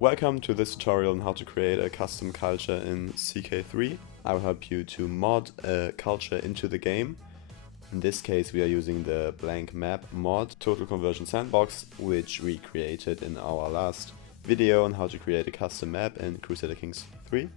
Welcome to this tutorial on how to create a custom culture in CK3. I will help you to mod a culture into the game. In this case we are using the blank map mod total conversion sandbox, which we created in our last video on how to create a custom map in Crusader Kings 3.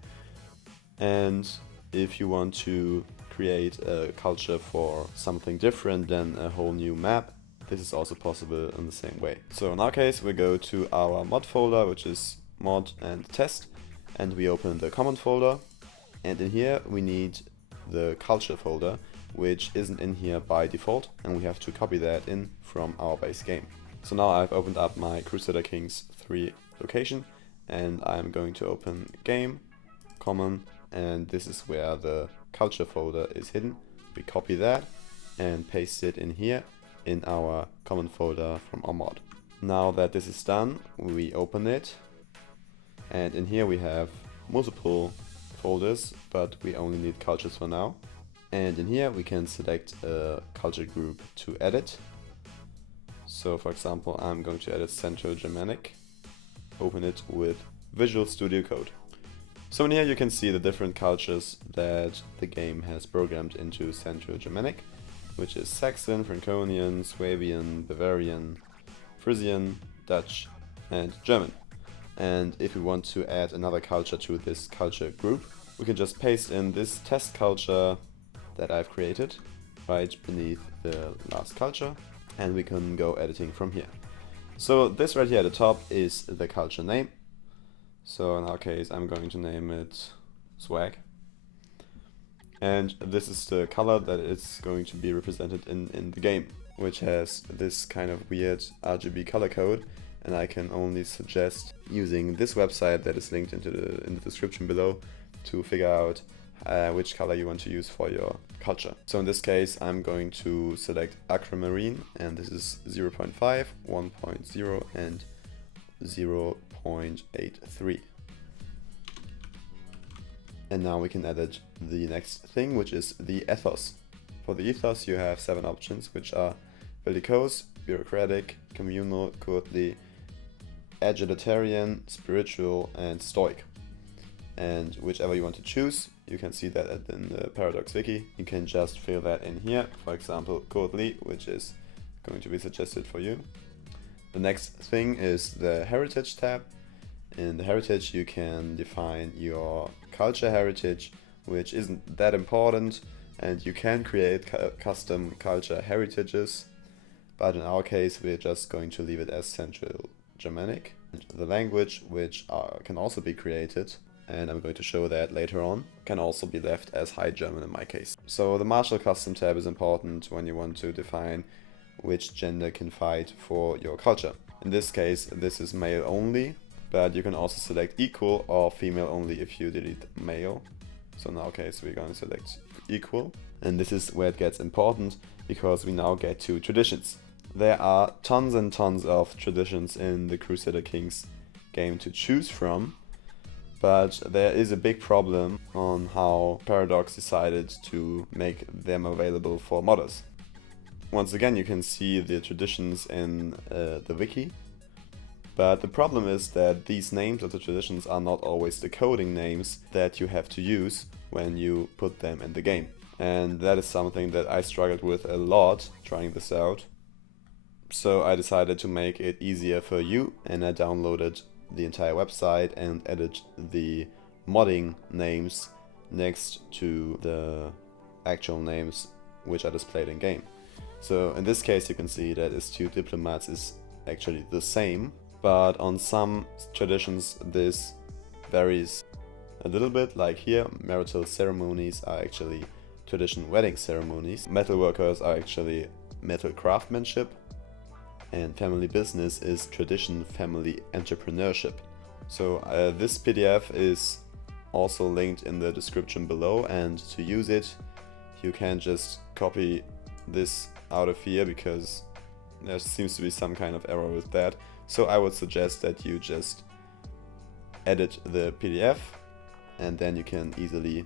And if you want to create a culture for something different than a whole new map, this is also possible in the same way. So in our case we go to our mod folder, which is mod and test, and we open the common folder, and in here we need the culture folder, which isn't in here by default, and we have to copy that in from our base game. So now I've opened up my Crusader Kings 3 location, and I'm going to open game, common, and this is where the culture folder is hidden. We copy that and paste it in here in our common folder from our mod. Now that this is done, we open it, and in here we have multiple folders, but we only need cultures for now. And in here we can select a culture group to edit. So for example, I'm going to edit Central Germanic, open it with Visual Studio Code. So in here you can see the different cultures that the game has programmed into Central Germanic, which is Saxon, Franconian, Swabian, Bavarian, Frisian, Dutch, and German. And if we want to add another culture to this culture group, we can just paste in this test culture that I've created right beneath the last culture, and we can go editing from here. So this right here at the top is the culture name. So in our case I'm going to name it Swag. And this is the color that is going to be represented in the game, which has this kind of weird RGB color code, and I can only suggest using this website that is linked in the description below to figure out which color you want to use for your culture. So in this case I'm going to select aquamarine, and this is 0.5, 1.0 and 0.83. And now we can edit the next thing, which is the ethos. For the ethos you have 7 options, which are bellicose, bureaucratic, communal, courtly, egalitarian, spiritual, and stoic. And whichever you want to choose, you can see that in the Paradox wiki. You can just fill that in here. For example, courtly, which is going to be suggested for you. The next thing is the heritage tab. In the heritage you can define your culture heritage, which isn't that important, and you can create custom culture heritages, but in our case we're just going to leave it as Central Germanic. And the language, which can also be created, and I'm going to show that later on, can also be left as High German in my case. So the martial custom tab is important when you want to define which gender can fight for your culture. In this case this is male only, but you can also select equal or female only if you delete male. So in our case we're going to select equal, and this is where it gets important, because we now get to traditions. There are tons and tons of traditions in the Crusader Kings game to choose from, but there is a big problem on how Paradox decided to make them available for modders. Once again you can see the traditions in the wiki. But the problem is that these names of the traditions are not always the coding names that you have to use when you put them in the game. And that is something that I struggled with a lot trying this out. So I decided to make it easier for you, and I downloaded the entire website and added the modding names next to the actual names which are displayed in game. So in this case you can see that Astute Diplomats is actually the same, but on some traditions this varies a little bit, like here marital ceremonies are actually tradition wedding ceremonies, metal workers are actually metal craftsmanship, and family business is tradition family entrepreneurship. So this PDF is also linked in the description below, and to use it you can just copy this out of here because there seems to be some kind of error with that. So I would suggest that you just edit the PDF, and then you can easily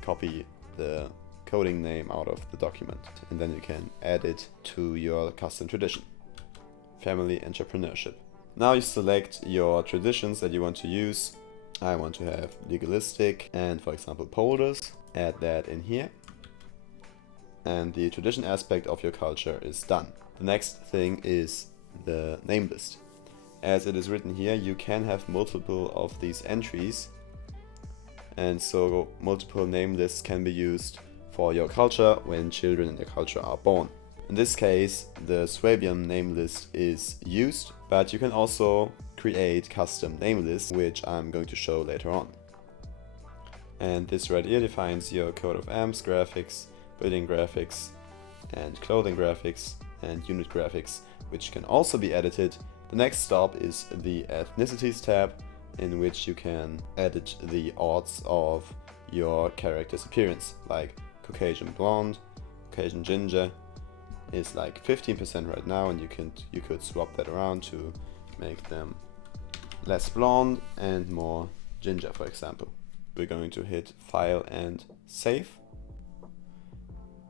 copy the coding name out of the document, and then you can add it to your custom tradition. Family entrepreneurship. Now you select your traditions that you want to use. I want to have legalistic and, for example, polders. Add that in here. And the tradition aspect of your culture is done. The next thing is the name list. As it is written here, you can have multiple of these entries, and so multiple name lists can be used for your culture when children in your culture are born. In this case, the Swabian name list is used, but you can also create custom name lists, which I'm going to show later on. And this right here defines your coat of arms graphics, building graphics, and clothing graphics, and unit graphics, which can also be edited. The next stop is the ethnicities tab, in which you can edit the odds of your character's appearance, like Caucasian blonde, Caucasian ginger is like 15% right now, and you could swap that around to make them less blonde and more ginger, for example. We're going to hit File and Save,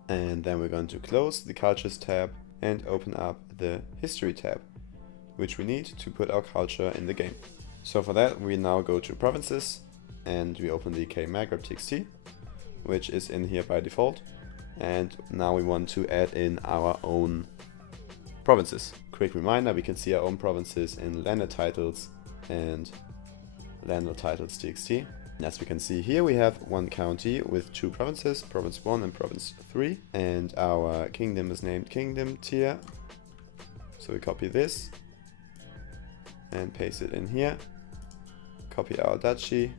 and then we're going to close the Cultures tab and open up the History tab, which we need to put our culture in the game. So for that, we now go to Provinces, and we open the kmagrab.txt, which is in here by default. And now we want to add in our own provinces. Quick reminder, we can see our own provinces in landed titles and landed titles.txt. As we can see here, we have one county with two provinces, Province 1 and Province 3, and our kingdom is named Kingdom tier. So we copy this and paste it in here. Copy our duchy,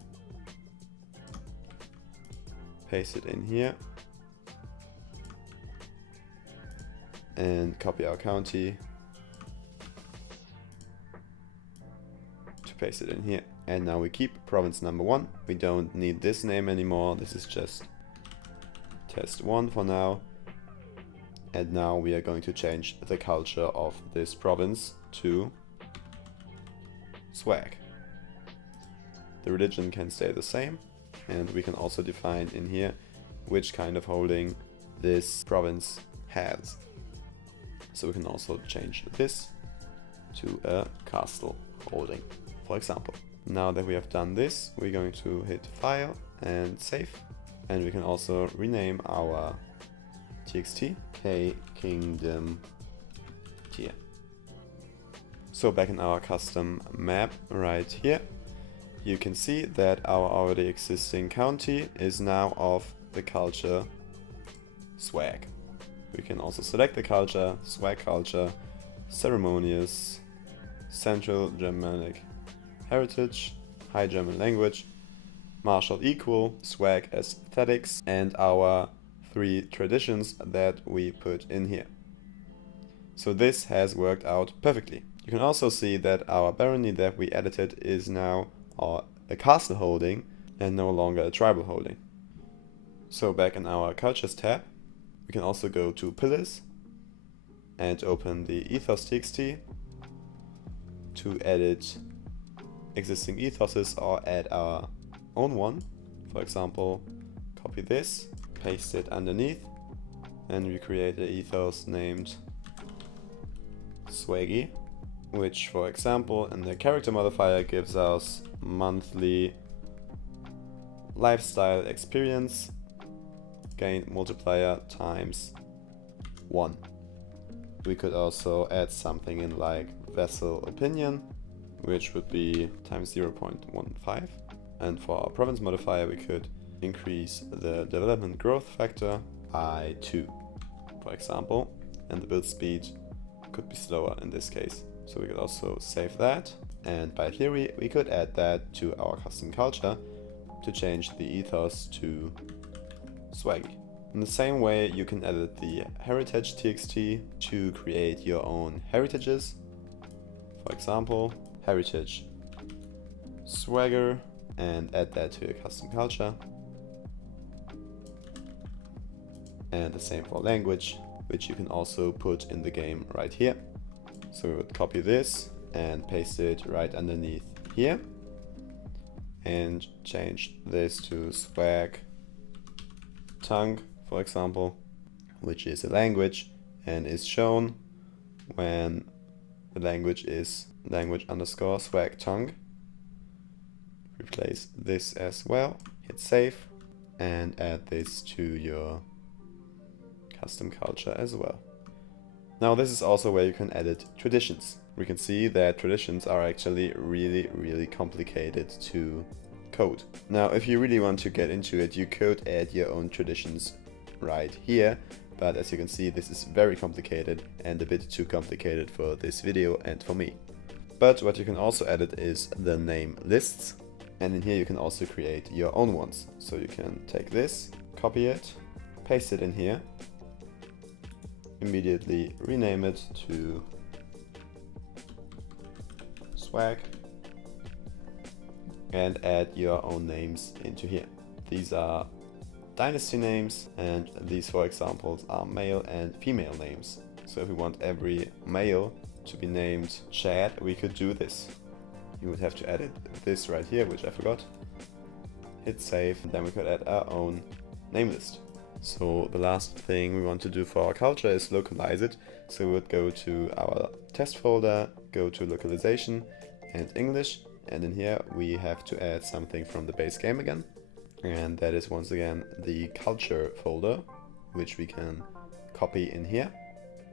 paste it in here, and copy our county to paste it in here. And now we keep province number 1. We don't need this name anymore. This is just test 1 for now. And now we are going to change the culture of this province to swag. The religion can stay the same, and we can also define in here which kind of holding this province has. So we can also change this to a castle holding, for example. Now that we have done this, we're going to hit File and Save, and we can also rename our txt K Kingdom tier. So back in our custom map right here, you can see that our already existing county is now of the culture swag. We can also select the culture, swag culture, ceremonious, Central Germanic heritage, High German language, martial equal, swag aesthetics, and our 3 traditions that we put in here. So this has worked out perfectly. You can also see that our barony that we edited is now a castle holding and no longer a tribal holding. So back in our cultures tab, we can also go to pillars and open the ethos.txt to edit existing ethoses or add our own one. For example, copy this, paste it underneath, and we create an ethos named Swaggy, which, for example, in the character modifier gives us monthly lifestyle experience gain multiplier times 1. We could also add something in like vessel opinion, which would be times 0.15. And for our province modifier, we could increase the development growth factor by 2, for example, and the build speed could be slower in this case. So we could also save that, and by theory we could add that to our custom culture to change the ethos to swaggy. In the same way, you can edit the heritage.txt to create your own heritages. For example, heritage swagger, and add that to your custom culture. And the same for language, which you can also put in the game right here. So we would copy this and paste it right underneath here and change this to swag tongue, for example, which is a language and is shown when the language is language underscore swag tongue. Replace this as well, hit save, and add this to your custom culture as well. Now this is also where you can edit traditions. We can see that traditions are actually really complicated to code. Now if you really want to get into it, you could add your own traditions right here, but as you can see, this is very complicated and a bit too complicated for this video and for me. But what you can also edit is the name lists, and in here you can also create your own ones. So you can take this, copy it, paste it in here, immediately rename it to swag, and add your own names into here. These are dynasty names, and these, for examples, are male and female names. So if we want every male to be named Chad, we could do this. You would have to edit this right here, which I forgot. Hit save, and then we could add our own name list. So the last thing we want to do for our culture is localize it. So we would go to our test folder, go to localization and English, and in here we have to add something from the base game again. And that is once again the culture folder, which we can copy in here,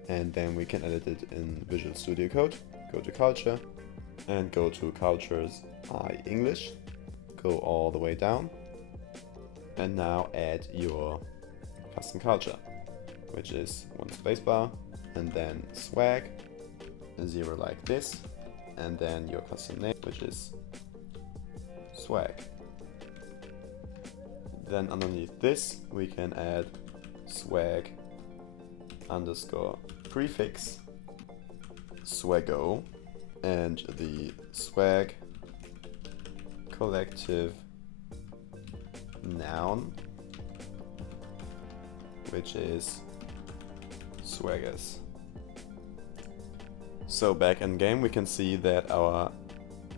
and then we can edit it in Visual Studio Code. Go to culture and go to cultures English, go all the way down, and now add your custom culture, which is one spacebar and then swag, 0 like this, and then your custom name, which is swag. Then underneath this we can add swag underscore prefix swaggo, and the swag collective noun, which is swaggers. So back in game we can see that our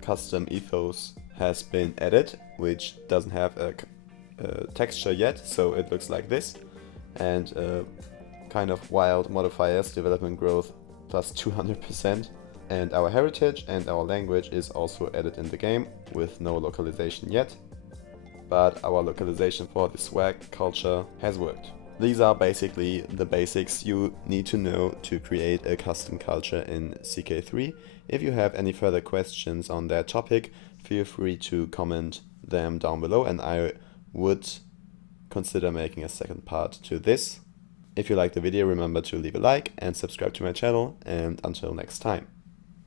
custom ethos has been added, which doesn't have a texture yet, so it looks like this, and kind of wild modifiers, development growth plus 200%, and our heritage and our language is also added in the game with no localization yet, but our localization for the swag culture has worked. These are basically the basics you need to know to create a custom culture in CK3. If you have any further questions on that topic, feel free to comment them down below, and I would consider making a second part to this. If you liked the video, remember to leave a like and subscribe to my channel, and until next time.